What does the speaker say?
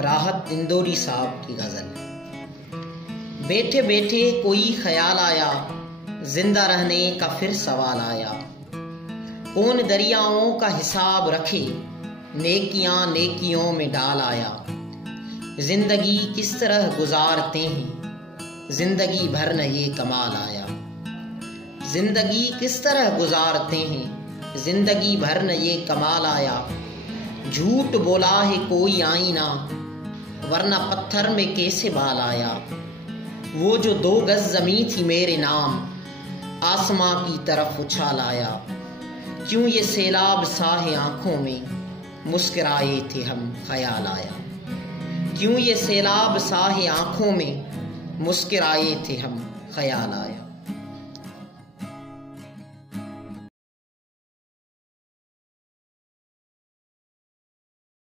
राहत इंदौरी साहब की गज़ल। बैठे बैठे कोई ख्याल आया, जिंदा रहने का फिर सवाल आया। कौन दरियाओं का हिसाब रखे, नेकियां नेकियों में डाल आया। जिंदगी किस तरह गुजारते हैं, जिंदगी भर न ये कमाल आया। जिंदगी किस तरह गुजारते हैं, जिंदगी भर न ये कमाल आया। झूठ बोला है कोई आईना, वरना पत्थर में कैसे बाल आया। वो जो 2 गज जमीन थी मेरे नाम, आसमां की तरफ उछाल आया। क्यों ये सैलाब सा है आंखों में, मुस्कुराए थे हम ख्याल आया। क्यों ये सैलाब सा है आंखों में, मुस्कुराए थे हम ख्याल आया।